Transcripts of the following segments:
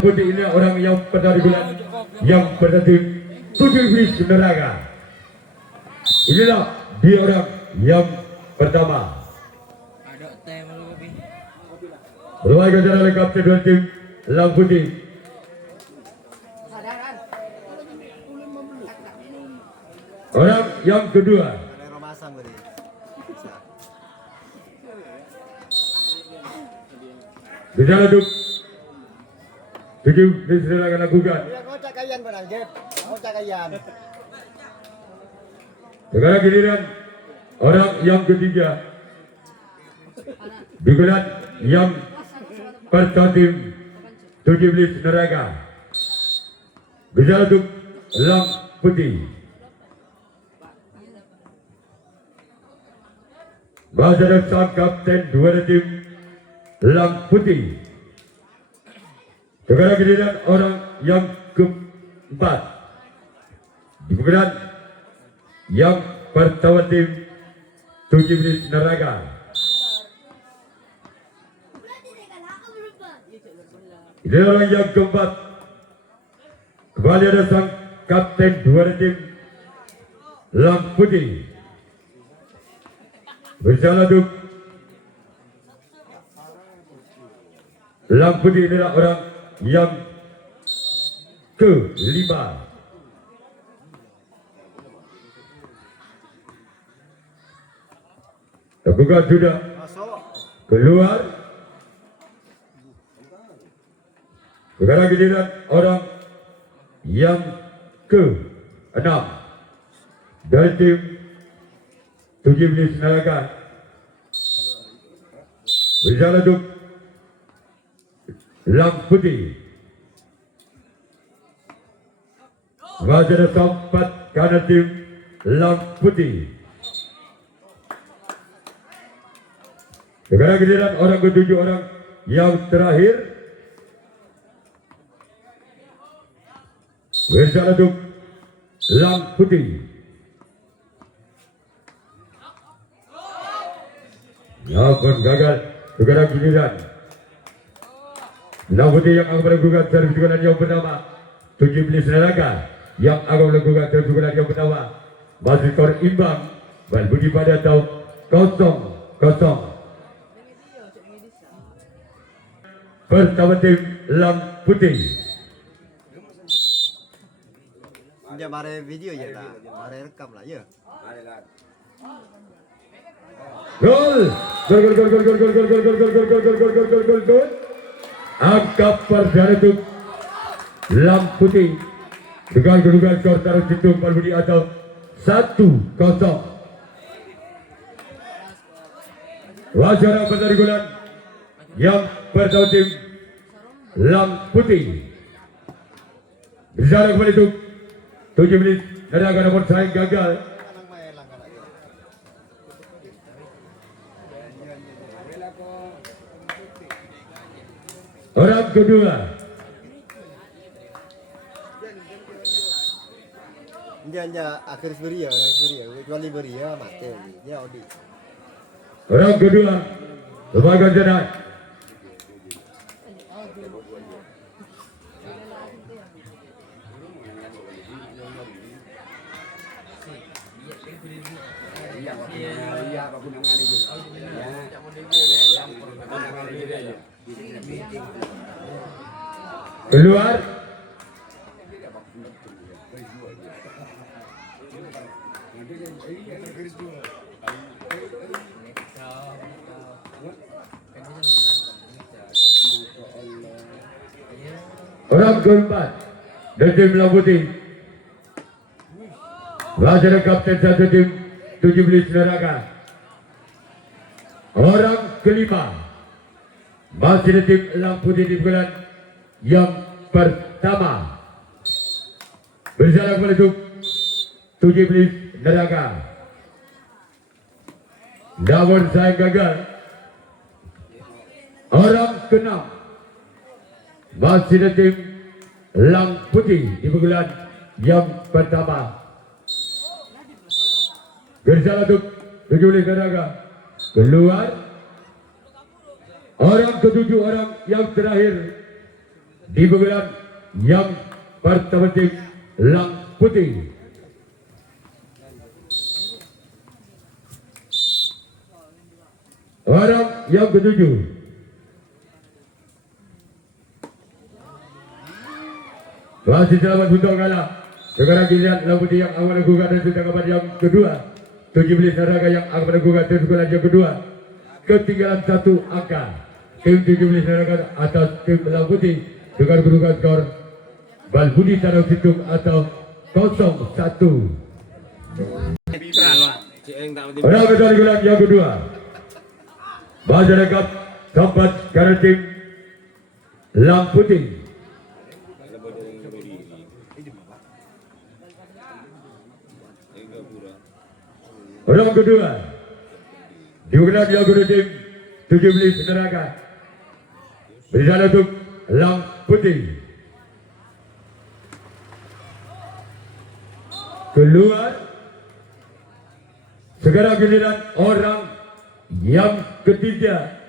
Putih ini orang yang pada bulan yang bertertib 7 neraka. Inilah dia orang yang pertama. Bermain secara lengkap kedua tim Lang Putih. Orang yang kedua. Bicara duk. Tujuh diserahkan lakukan. Sekarang giliran orang yang ketiga. Bigulan yang bertertib 17 neraka. Bicara duk Lang Putih. Bahasa sang kapten dua tim Lang Putih. Sekarang giliran orang yang keempat. Kemudian yang pertama tim 17 neraka. Ini orang yang keempat. Kembali ada sang kapten dua tim Lang Putih. Bersama duk Lang Putih adalah orang yang kelima. Terbuka sudah keluar. Sekarang giliran orang yang ke-6 dari tim 17 neraka. Bersama duk Lang Putih. Wajah sempat karena tim Lang Putih. Sekarang giliran orang ketujuh, orang yang terakhir. Bersama duk Lang Putih. Ya pun gagal. Sekarang giliran Lang Putih yang akan melakukan servis gulan yang pertama 17 neraka yang akan melakukan servis gulan yang pertama. Masih skor imbang. Budi pada tahun 0-0. Pertama tim Lang Putih. Dia mare video ya lah, mare rekam lah ya. Gol. Angka perdana untuk Lang Putih dengan kedudukan skor taruh situ Budi atau 1-0. Wajara pertandingan yang pertama tim Lang Putih. Bicara kembali itu 7 menit neraka nomor saing gagal. Orang kedua. Dia akhir beri ya, kecuali beri ya mati dia Odi. Orang kedua. Lembaga jenat. Keluar. Orang keempat dari tim Lang Putih. Wajah kapten satu tim 17 neraka. Orang kelima masih dari tim Lang Putih di bulan yang pertama. Bersama kembali untuk 17 neraka. Namun saya gagal. Orang keenam masih dari tim Lang Putih di bulan yang pertama. Bersama untuk 17 neraka. Keluar. Orang ketujuh, orang yang terakhir di bulan yang pertama tim Lang Putih. Orang yang ketujuh masih selamat untuk kalah. Sekarang giliran Lang Putih yang akan melakukan dan tanggapan yang kedua. 17 Naraga yang akan melakukan keunggulan yang kedua. Ketinggalan 1 angka. Tim 17 Naraga atas tim Lang Putih dengan kedudukan skor Balbudi Tanah Situng atau 0-1. Orang keunggulan yang kedua. Masyarakat tempat karena tim Lang Putih. Orang kedua diulang yang kedua tim 17 Naraga bersama untuk Lang Putih. Keluar sekarang giliran orang yang ketiga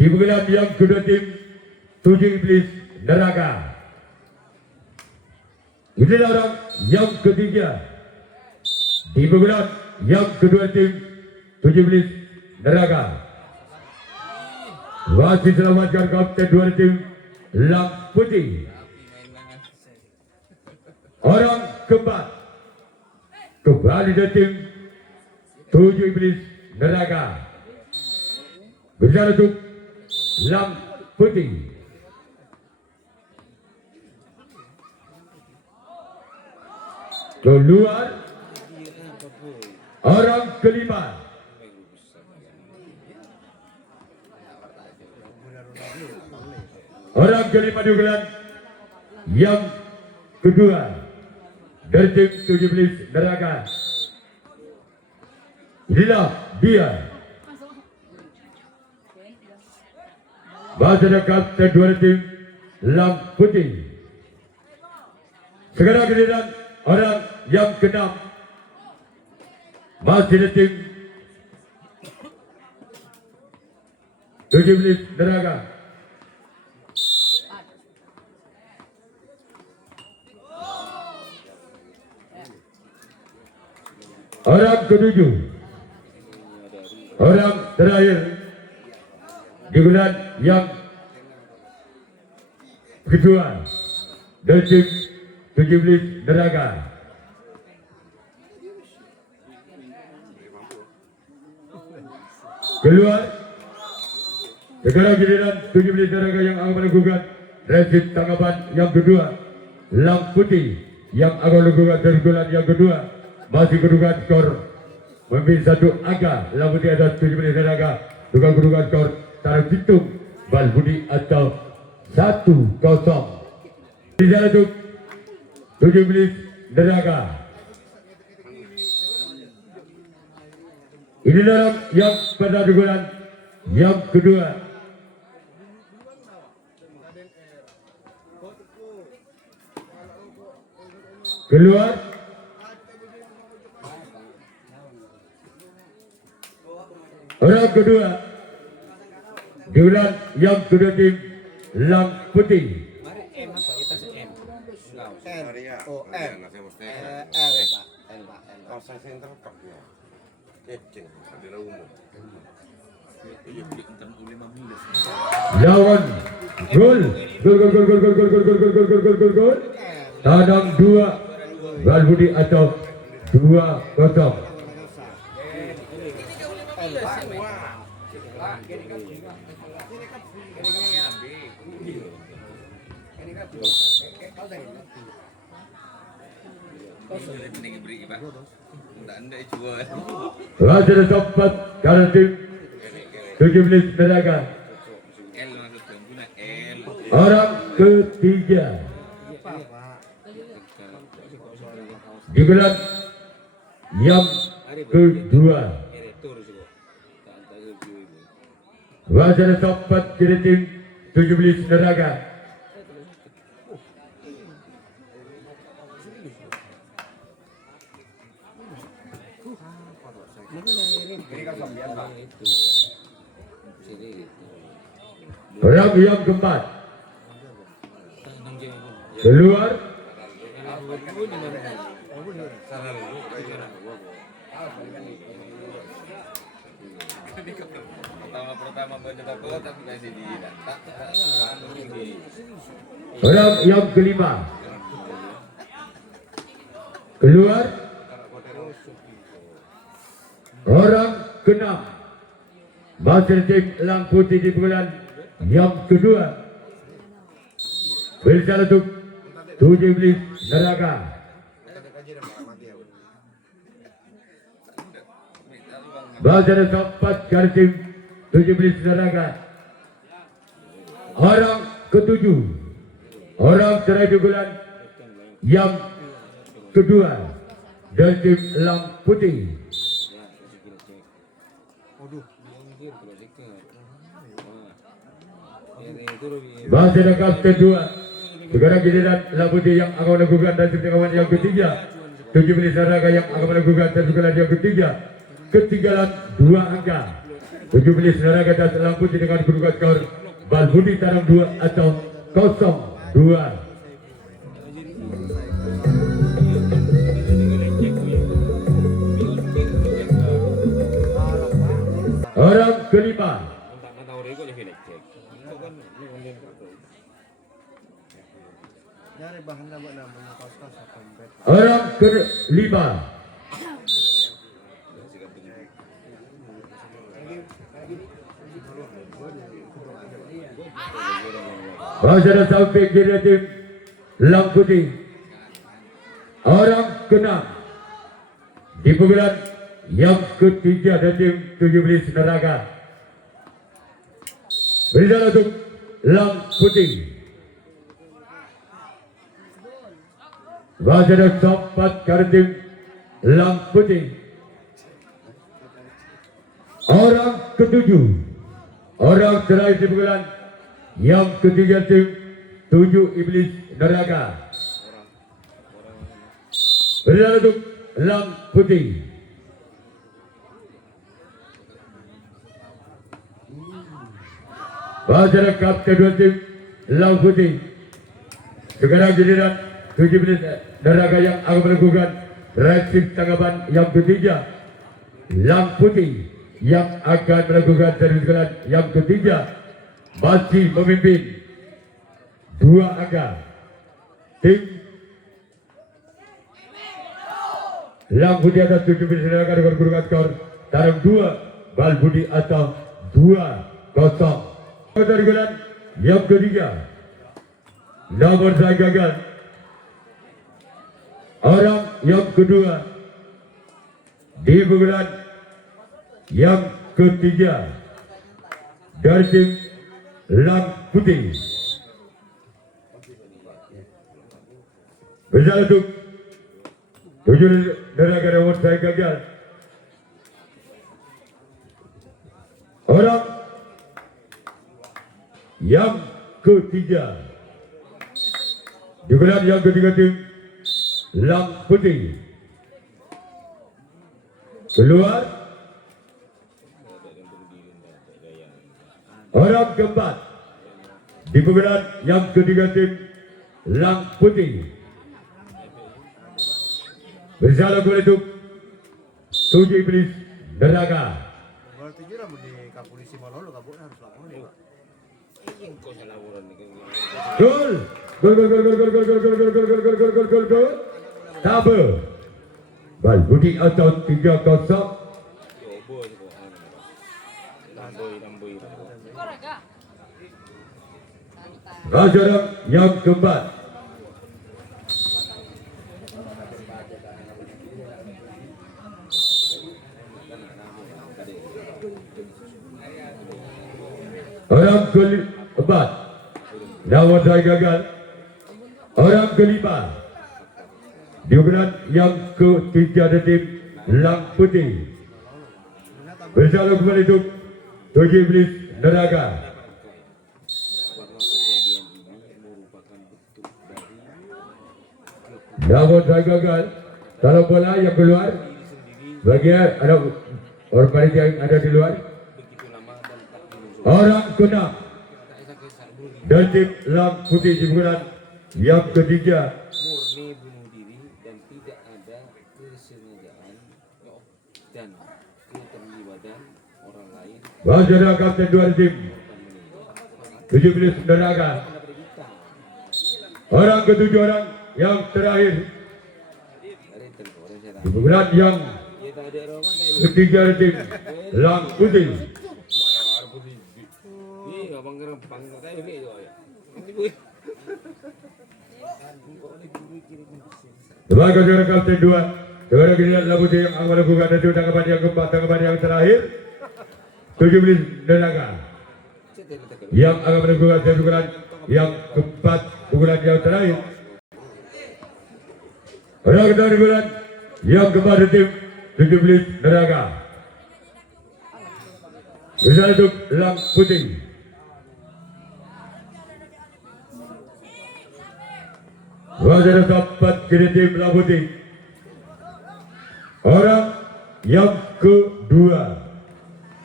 di bulan yang kedua tim 17 Naraga. Inilah orang yang ketiga di bulan yang kedua tim 17 Naraga. Masih selamatkan kapten dua tim Lang Putih. Orang keempat kembali dari tim 17 Naraga bersama untuk Lang Putih. Keluar orang kelima di bulan yang kedua dari tim 17 Naraga. Inilah dia bahasa kapten dua tim Lang Putih. Sekarang giliran orang yang keenam masih di tim 17 Naraga. Orang ketujuh, orang terakhir di bulan yang kedua dari tim 17 Naraga. Keluar sekarang giliran 17 Naraga yang akan melakukan resip tanggapan yang kedua. Lang Putih yang akan melakukan keunggulan yang kedua. Masih kedudukan skor memimpin 1 angka. Lang Putih atas 17 Naraga dengan kedudukan skor Tanah Situng Balbudi atau 1-0. Di sana untuk 17 Naraga. Ini dalam yang pada dukungan yang kedua. Keluar orang kedua di bulan yang kedua tim Lang Putih. N O N L Pak. Kawasan sentral kapnya. Kecing, ada umum. Lawan gol. Tandang 2 Balbudi atau 2-0. Raja tempat kalau tim 17 Naraga. Orang ketiga di bulan yang kedua. Raja tempat dari tim 17 Naraga. Orang yang keempat keluar. Pertama mencetak gol tapi kasih di Orang yang kelima keluar. Orang keenam masih tim Lang Putih di bulan yang kedua. Berjalan untuk 17 neraka. Baca tempat kartim 17 neraka. Orang ketujuh, orang terakhir di bulan yang kedua dari tim Lang Putih. Baca dekat kedua. Sekarang giliran Lang Putih yang akan melakukan dan tim kawan yang ketiga. 17 neraka yang akan melakukan dan sekolah yang ketiga. Ketinggalan 2 angka. 17 neraka dan Lang Putih dengan kedudukan skor Balbudi Tarang 2 atau 0-2. Orang kelima Nyari bahan nama namanya kos-kos atau bed. orang kelima Baca sampai kiri tim Lang Putih. Orang keenam di pukulan yang ketiga dari tim 17 neraka. Berjalan untuk Lang Putih. Baca sempat kartim Lang Putih. Orang ketujuh, orang terakhir di pukulan yang ketiga tim 7 Iblis Neraka. Berjalan untuk Lang Putih. Baca kapten dua tim Lang Putih. Sekarang giliran 17 Neraka yang akan melakukan reaksi tanggapan yang ketiga. Lang Putih yang akan melakukan servis kelas yang ketiga masih memimpin 2 angka. Tim Lang Putih atas 17 Neraka dengan kedudukan skor Tarang 2 Balbudi atau 2-0. Kedudukan yang ketiga nomor saya gagal. Orang yang kedua di bulan yang ketiga dari tim Lang Putih. Berjalan untuk 7 Neraka nomor saya gagal. Orang yang ketiga di bulan yang ketiga tim Lang Putih. Keluar. Orang keempat di bulan yang ketiga tim Lang Putih. Berjalan kembali untuk 7 Iblis Neraka. Gol 7 lah di Kapulisi Malolo kabut harus lawan nih, Pak. Gol. Gol gol gol gol gol gol gol gol gol gol gol gol gol gol gol gol. Tabe. Balbudi atau 3-0. Raja yang keempat. Orang keempat. Nomor saya gagal. Orang kelima di bulan yang ketiga dari tim Lang Putih. Berjalan kembali untuk 7 Iblis Neraka. Namun saya gagal. Kalau bola yang keluar bagian ada orang panitia yang ada di luar. Orang keenam dari tim Lang Putih di bulan yang ketiga murni bunuh diri dan tidak ada kesengajaan dan keterlibatan orang lain Waspada Kapten 2 tim 17 Neraka. pada kita Orang ketujuh orang yang terakhir dari terkoren saya di bulan yang ya tak ada roman kayak ketiga tim Lang Putih. ini abang kerempang kayak gitu ya ini gue Sebagai juara Kapten 2, juara giliran Lang Putih yang akan melakukan dan tanggapan yang keempat, tanggapan yang terakhir 17 Neraka yang akan melakukan pukulan yang keempat, pukulan yang terakhir. Orang kedua bulan yang keempat tim 17 Neraka. Bisa untuk Lang Putih. Waspada dapat kiri tim Lang Putih. Orang yang kedua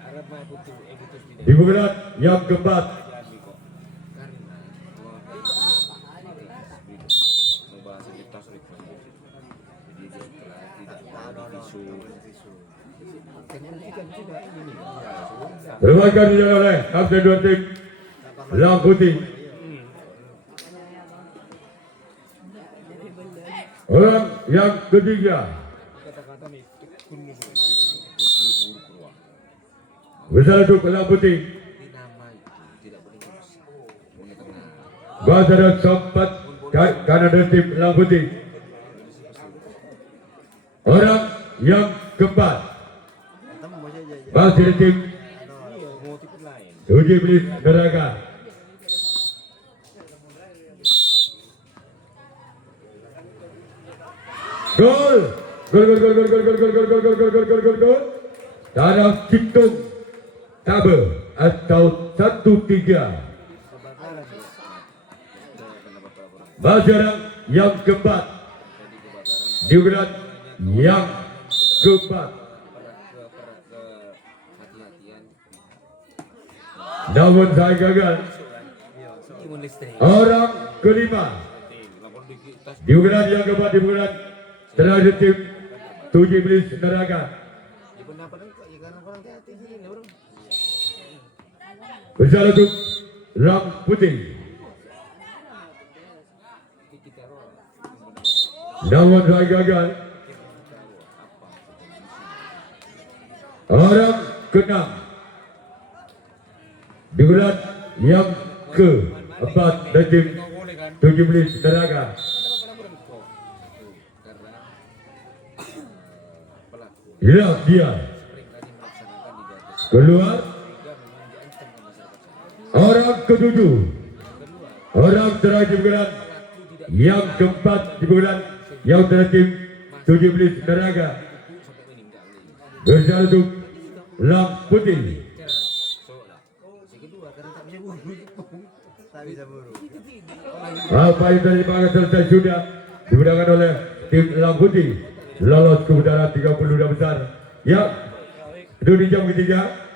Arab mah putih egois tidak di bulan yang keempat. jadi kok karena membahas kita sulit banget jadi setelah tidak isu kan sudah ini Terbaikkan dijalankan oleh Kapten 2 tim Lang Putih. Orang yang ketiga kata-kata nih kuno keluar bisa untuk Lang Putih. ini nama itu tidak boleh Waspada sempat kanan tim Lang Putih. Orang yang keempat Temu aja aja. masih di tim iya mau tipe lain 17 Neraka. Gol! Gol! Tanah Citung Tabe atau 1-3. Masih ada yang keempat di bulan yang keempat. hati-hatian Namun saya gagal. imun listrik Orang kelima lapor dikit tas di bulan yang keempat di bulan terakhir tim 17 Neraka. ya kenapa nih kok ya karena kurang hati sih ini bro Bisa untuk Lang Putih. kita roh Namun saya gagal. Orang keenam di bulan yang keempat dari tim 17 Neraka. karena pelaku Inilah dia sering tadi melaksanakan di atas keluar. sehingga memang diancam ke masyarakat Orang ketujuh, orang terakhir di bulan yang keempat di bulan yang terakhir tim 17 Neraka. sampai meninggal Bersama untuk Lang Putih. si kedua karena tak bisa buru Tak bisa buru. Apa yang tadi dipanggil selesai sudah dimenangkan oleh tim Lang Putih, lolos ke putaran 32 besar. Ya, itu di jam ketiga.